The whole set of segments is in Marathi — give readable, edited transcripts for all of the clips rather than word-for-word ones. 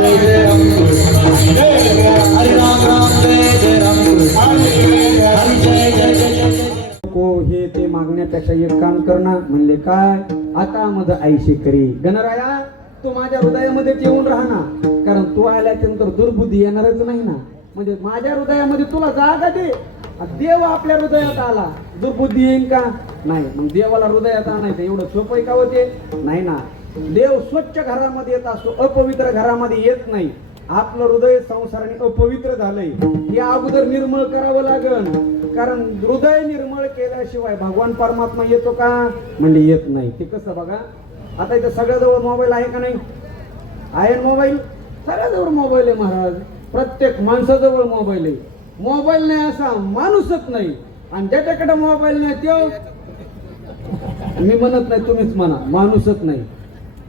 जय जय राम हरे राम राम जय जय राम हरे जय जय जय को हे ते मागण्यापेक्षा एक काम करणं म्हणले काय आता मज आईशी करी गणराया तू माझ्या हृदयामध्ये येऊन राहणार कारण तू आल्यानंतर दुर्बुद्धी येणारच नाही ना म्हणजे माझ्या हृदयामध्ये तुला जागा दे देव आपल्या हृदयात आला दुर्बुद्धी येईन का नाही मग देवाला हृदयात आणायचं एवढं सोपं का होते नाही ना देव स्वच्छ घरामध्ये येत असतो अपवित्र घरामध्ये येत नाही आपलं हृदय संसाराने अपवित्र झालंय हे अगोदर निर्मळ करावं लागेल कारण हृदय निर्मळ केल्याशिवाय भगवान परमात्मा येतो का म्हणजे येत नाही ते कसं बघा आता इथं सगळ्याजवळ मोबाईल आहे का नाही आहे मोबाईल सगळ्याजवळ मोबाईल आहे महाराज प्रत्येक माणसाजवळ मोबाईल आहे मोबाईल नाही असा माणूसच नाही आणि ज्याच्याकडे मोबाईल नाही तो मी म्हणत नाही तुम्हीच म्हणा माणूसच नाही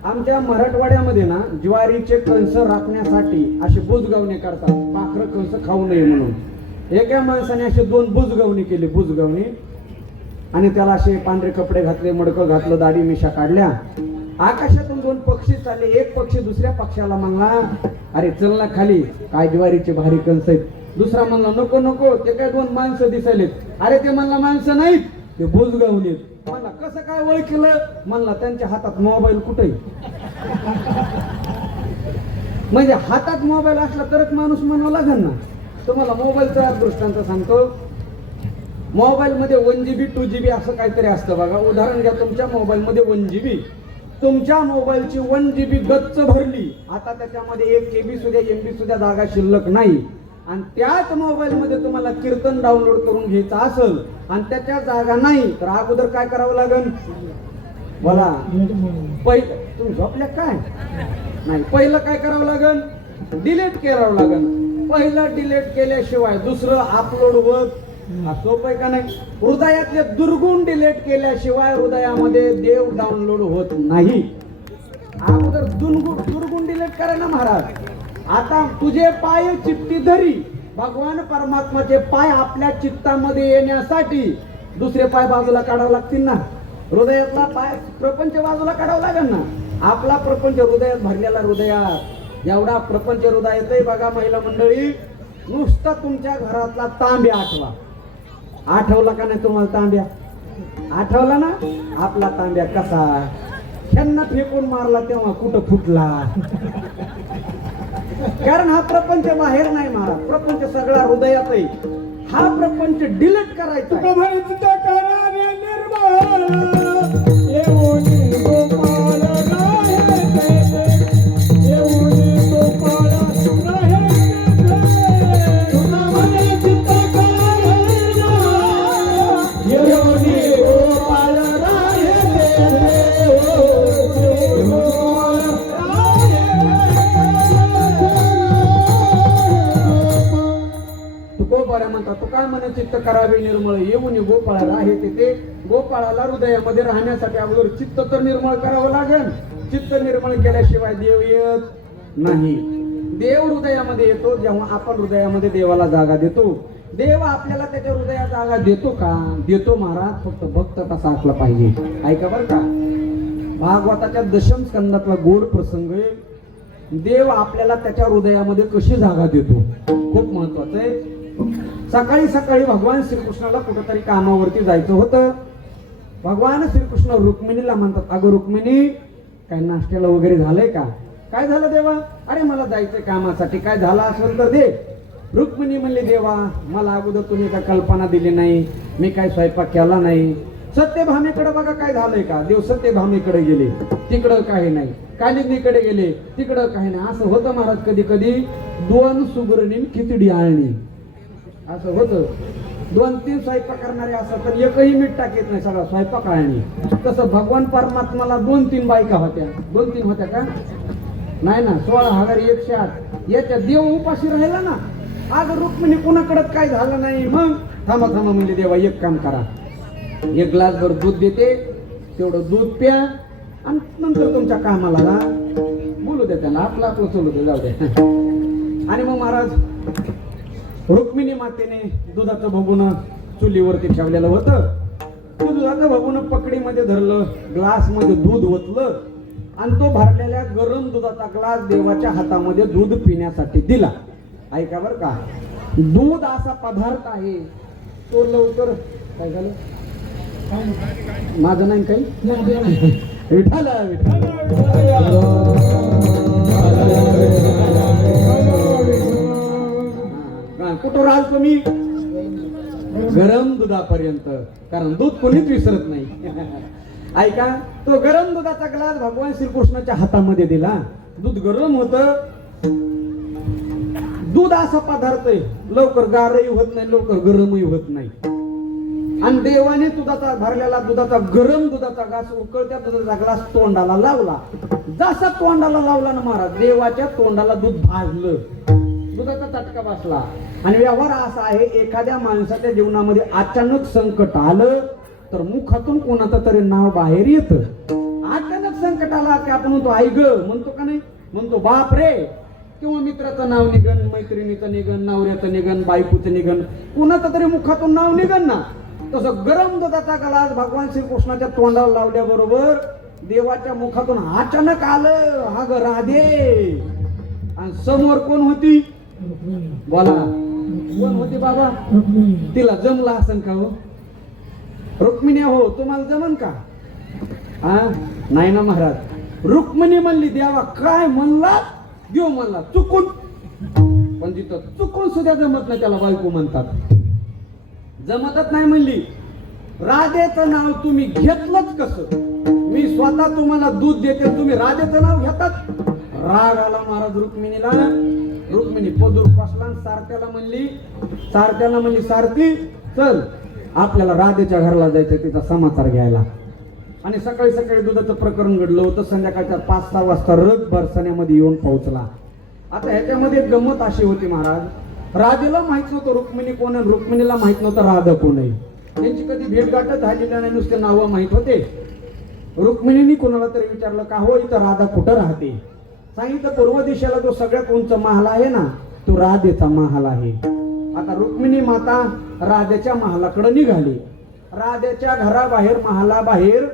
आमच्या मराठवाड्यामध्ये ना ज्वारीचे कंस राखण्यासाठी असे बुजगावणे करतात पाखरं कंस खाऊ नये म्हणून एका माणसाने असे 2 बुजगावणी केली बुजगावणी आणि त्याला असे पांढरे कपडे घातले मडकं घातलं दाढी मिशा काढल्या आकाशातून 2 पक्षी चालले एक पक्षी दुसऱ्या पक्षाला म्हणला अरे चल ना खाली काय ज्वारीचे भारी कंस आहेत दुसरा म्हणला नको नको ते काय 2 माणसं दिसायलेत अरे ते म्हणला माणसं नाहीत ते बुजगावणी म्हणला कसं काय ओळखलं म्हणला त्यांच्या हातात मोबाईल कुठे म्हणजे हातात मोबाईल असला तरच माणूस म्हणावं लागेल ना तुम्हाला मोबाईलचा दृष्टांत सांगतो मोबाईल मध्ये 1GB 2GB असं काहीतरी असतं बघा उदाहरण घ्या तुमच्या मोबाईल मध्ये 1GB तुमच्या मोबाईलची 1GB गच्च भरली आता त्याच्यामध्ये 1 MB सुद्धा जागा शिल्लक नाही आणि त्याच मोबाईल मध्ये तुम्हाला कीर्तन डाउनलोड करून घ्यायचं असेल आणि त्याच्या जागा नाही तर अगोदर काय करावं लागेल बोला पहिलं तुम्ही झोपल्या काय नाही पहिलं काय करावं लागेल डिलीट करावं लागेल पहिलं डिलीट केल्याशिवाय दुसरं अपलोड होत सोपं आहे का नाही हृदयातले दुर्गुण डिलीट केल्याशिवाय हृदयामध्ये देव डाउनलोड होत नाही अगोदर दुर्गुण डिलीट करा ना महाराज आता तुझे पाय चित्ती धरी भगवान परमात्माचे पाय आपल्या चित्तामध्ये येण्यासाठी दुसरे पाय बाजूला काढावे लागतील ना हृदयातला पाय प्रपंच बाजूला काढावा लागेल ना आपला प्रपंच हृदयात भरलेला हृदयात एवढा प्रपंच हृदयात आहे बघा महिला मंडळी नुसता तुमच्या घरातला तांब्या आठवला का नाही तुम्हाला तांब्या आठवला ना आपला तांब्या कसा त्यांना फेकून मारला तेव्हा कुठं फुटला कारण हा प्रपंच बाहेर नाही महाराज प्रपंच सगळा हृदयात आहे हा प्रपंच डिलीट करायचा म्हणतात तो काय म्हणे चित्त करावे निर्मळ येऊन गोपाळाला आहे ते गोपाळाला हृदयामध्ये राहण्यासाठी अगोदर चित्त तर निर्मळ करावं लागेल चित्त निर्मळ केल्याशिवाय देव येत नाही देव हृदयामध्ये येतो जेव्हा आपण हृदयामध्ये देवाला जागा देतो देव आपल्याला त्याच्या हृदयात जागा देतो का देतो महाराज फक्त भक्त कसा असला पाहिजे ऐका बरं का भागवताच्या 10म स्कंदातला गोड प्रसंग देव आपल्याला त्याच्या हृदयामध्ये कशी जागा देतो खूप महत्वाचं आहे सकाळी सकाळी भगवान श्रीकृष्णाला कुठेतरी कामावरती जायचं होतं भगवान श्रीकृष्ण रुक्मिणीला म्हणतात अगं रुक्मिणी काय नाश्त्याला वगैरे झालंय का काय झालं देवा अरे मला जायचंय कामासाठी काय झालं असेल तर दे रुक्मिणी म्हणले देवा मला अगोदर तुम्ही काय कल्पना दिली नाही मी काय स्वयंपाक केला नाही सत्यभामेकडे बघा काय झालंय का देव सत्यभामेकडे गेले तिकडं काही नाही कालिंदीकडे गेले तिकडं काही नाही असं होतं महाराज कधी कधी 2 सुगरणीन खिचडी आणली असं होतं 2-3 स्वयंपाक करणारे असं तर एकही मीठ टाकेत नाही सगळा स्वयंपाक आणि तसं भगवान परमात्माला 2-3 बायका होत्या 2-3 होत्या का नाही ना 16,108 याच्या देव उपाशी राहिला ना आज रुक्मिणी कुणाकडे काय झालं नाही मग थांबा म्हणजे देवा एक काम करा 1 ग्लासभर दूध देते तेवढं दूध प्या आणि नंतर तुमच्या कामाला ना बोलू द्या त्यांना आपलं चलू दे जाऊ द्या आणि मग महाराज रुक्मिणी मातेने दुधाचं भगुन चुलीवरती ठेवलेलं होतं दुधाचं भगुन पकडीमध्ये धरलं ग्लास मध्ये दूध ओतलं आणि तो भरलेल्या गरम दुधाचा ग्लास देवाच्या हातामध्ये दूध पिण्यासाठी दिला. ऐका बर का, दूध असा पदार्थ आहे तो लवकर काय झालं माझं नाही काही विठाल कुठं राहाल तुम्ही गरम दुधापर्यंत, कारण दूध कोणीच विसरत नाही. ऐका, तो गरम दुधाचा ग्लास भगवान श्रीकृष्णाच्या हातामध्ये दिला. दूध गरम होत. दूध असा पदार्थ आहे लवकर गारही होत नाही, लवकर गरमही होत नाही. आणि देवाने दुधाचा भरलेला दुधाचा गरम दुधाचा ग्लास उकळत्या दुधाचा ग्लास तोंडाला लावला. जसा तोंडाला लावला ना महाराज, देवाच्या तोंडाला दूध भाजलं, दुधाचा चटका बसला. आणि व्यवहार असा आहे, एखाद्या माणसाच्या जीवनामध्ये अचानक संकट आलं तर मुखातून कोणाचं तरी नाव बाहेर येतं. अचानक संकट आला की आपण म्हणतो आई ग, म्हणतो का नाही, म्हणतो बाप रे, किंवा मित्राचं नाव निघन, मैत्रिणीचं निघन, नवऱ्याचं निघन, बायकोचं निघन, कुणाचं तरी मुखातून नाव निघन ना. तसं गरम दुधाचा ग्लास भगवान श्रीकृष्णाच्या तोंडाला लावल्याबरोबर देवाच्या मुखातून अचानक आलं, हा ग राधे. आणि समोर कोण होती, बोला कोण होती बाबा, तिला जमला असन का हो, रुक्मिणी हो, तुम्हाला जमन का? हा नाही ना महाराज. रुक्मिणी म्हणली देवा काय म्हणला, देव म्हणला चुकून, पण जिथं चुकून सुद्धा जमत नाही त्याला बायको म्हणतात. जमतच नाही म्हणली. राधेचं नाव तुम्ही घेतलंच कसं, मी स्वतः तुम्हाला दूध देते, तुम्ही राधेचं नाव घेतात. राग आला महाराज रुक्मिणीला. रुक्मिणी पदूर पासला, सारथ्याला म्हणली सारथी चल आपल्याला राधेच्या घराला जायचं, तिचा समाचार घ्यायला. आणि सकाळी सकाळी दुधाचं प्रकरण घडलं होतं. संध्याकाळच्या 5-6 वाजता रथ बरसाण्यामध्ये येऊन पोहोचला. आता ह्याच्यामध्ये गंमत अशी होती महाराज, राधेला माहित नव्हतं रुक्मिणी कोण आहे, रुक्मिणीला माहित नव्हतं राधा कोण आहे. त्यांची कधी भेटगाठच झालेली नाही, नुसते नावं माहित होते. रुक्मिणीने कोणाला तरी विचारलं का हो इथं राधा कुठं राहते. सांगितलं पूर्व दिशेला जो सगळ्यात उंच महाल आहे ना, तो राधेचा महाल आहे. आता रुक्मिणी माता राधेच्या महालाकडे निघाली. राधेच्या घराबाहेर महालाबाहेर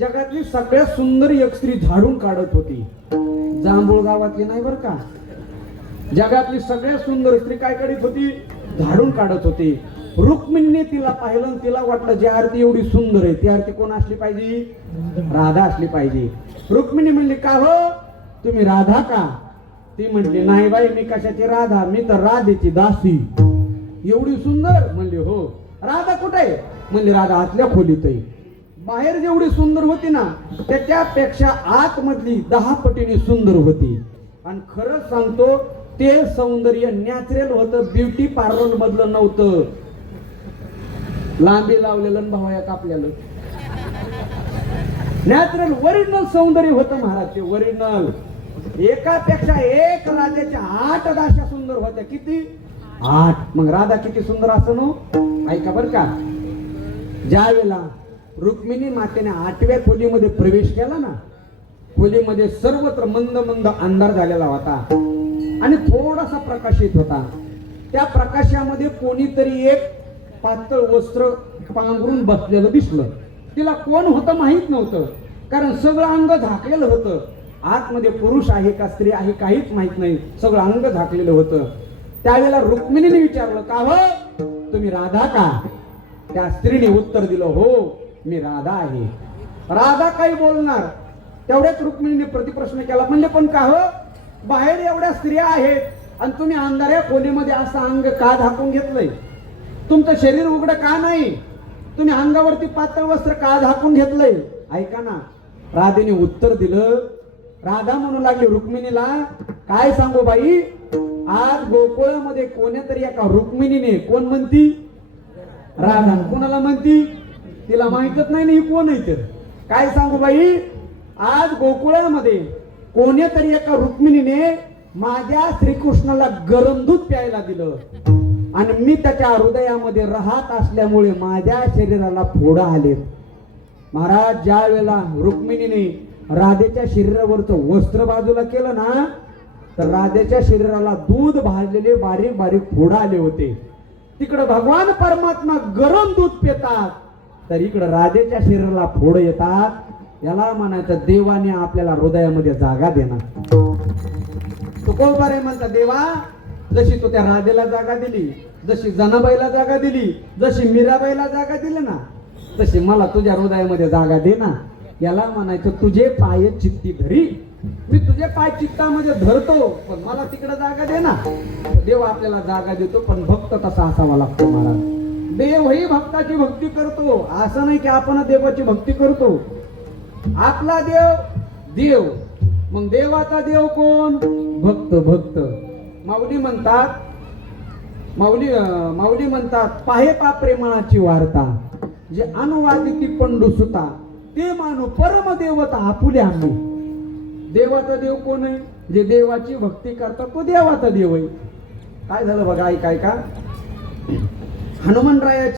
जगातली सगळ्यात सुंदर एक स्त्री झाडून काढत होती. जांभूळ गावातली नाही बर का, जगातली सगळ्यात सुंदर स्त्री काय करीत होती, झाडून काढत होती. रुक्मिणीने तिला पाहिलं आणि तिला वाटलं जी आरती एवढी सुंदर आहे ती आरती कोण असली पाहिजे, राधा असली पाहिजे. रुक्मिणी म्हणली का हो तुम्ही राधा का? ती म्हणली नाही बाई मी कशाची राधा, मी तर राधेची दासी. एवढी सुंदर म्हणली हो. राधा कुठे आहे म्हणली राधा आतल्या खोलीत आहे. बाहेर जेवढी सुंदर होती ना त्याच्यापेक्षा आतमधली 10 पटीने सुंदर होती. आणि खरंच सांगतो ते सौंदर्य नॅचरल होतं, ब्युटी पार्लर मधलं नव्हतं, लांबी लावलेलं भावया कापलेलं. नॅचरल ओरिजिनल सौंदर्य होतं महाराज, ते ओरिजिनल. एकापेक्षा एक राजाच्या 8 दाशा सुंदर होत्या. किती? 8. मग राधा किती सुंदर असं नो. ऐका बर का, ज्या वेळेला रुक्मिणी मातेने 8व्या खोलीमध्ये प्रवेश केला ना, खोलीमध्ये सर्वत्र मंद मंद अंधार झालेला होता आणि थोडासा प्रकाश येत होता. त्या प्रकाशामध्ये कोणीतरी एक पातळ वस्त्र पांघरून बसलेलं दिसलं. तिला कोण होतं माहित नव्हतं, कारण सगळं अंग झाकलेलं होतं. आतमध्ये पुरुष आहे का स्त्री आहे काहीच माहित नाही, सगळं अंग झाकलेलं होतं. त्यावेळेला रुक्मिणीने विचारलं का हो तुम्ही राधा का? त्या स्त्रीने उत्तर दिलं हो मी राधा आहे. राधा काही बोलणार, तेवढ्याच रुक्मिणीने प्रतिप्रश्न केला म्हणजे पण का हो बाहेर एवढ्या स्त्रिया आहेत आणि तुम्ही अंधाऱ्या खोलीमध्ये असं अंग का झाकून घेतलंय, तुमचं शरीर उघड का नाही, तुम्ही अंगावरती पातळ वस्त्र का झाकून घेतलंय. ऐका ना, राधेने उत्तर दिलं. राधा म्हणू लागली रुक्मिणीला काय सांगू बाई, आज गोकुळामध्ये कोणीतरी एका रुक्मिणीने कोण म्हणती राधा, कोणाला म्हणती तिला माहितच नाही ना ही कोण आहे. तर काय सांगू बाई, आज गोकुळामध्ये कोणीतरी एका रुक्मिणीने माझ्या श्रीकृष्णाला गरम दूध प्यायला दिलं आणि मी त्याच्या हृदयामध्ये राहत असल्यामुळे माझ्या शरीराला फोडा आले. महाराज ज्या वेळेला रुक्मिणीने राधेच्या शरीरावरचं वस्त्र बाजूला केलं ना तर राधेच्या शरीराला दूध भाजलेले बारीक बारीक फोडा आले होते. तिकडे भगवान परमात्मा गरम दूध पितात तर इकडे राधेच्या शरीराला फोड येतात. याला म्हणायचं देवाने आपल्याला हृदयामध्ये जागा देणार. तुकोबारे म्हणता देवा जशी तू त्या राधेला जागा दिली, जशी जनाबाईला जागा दिली, जशी मीराबाईला जागा दिली ना, तशी मला तुझ्या हृदयामध्ये जागा दे ना. याला म्हणायचं तुझे पाय चित्ती धरी, मी तुझे पाय चित्तामध्ये धरतो, पण मला तिकडे जागा दे ना. देव आपल्याला जागा देतो, पण भक्त तसा असावा लागतो महाराज. देव ही भक्ताची भक्ती करतो, असं नाही की आपण देवाची भक्ती करतो. आपला देव देव, मग देवाचा देव कोण? भक्त. भक्त माऊली म्हणतात पाहे पा प्रेमाची वार्ता, जे अनुवादी ती पंडू सुता, ते मानू परम देवता आपुले आम्ही. देवाचा देव कोण आहे? जे देवाची भक्ती करतात तो देवाचा देव आहे. काय झालं बघा, ऐका हनुमंतरायाची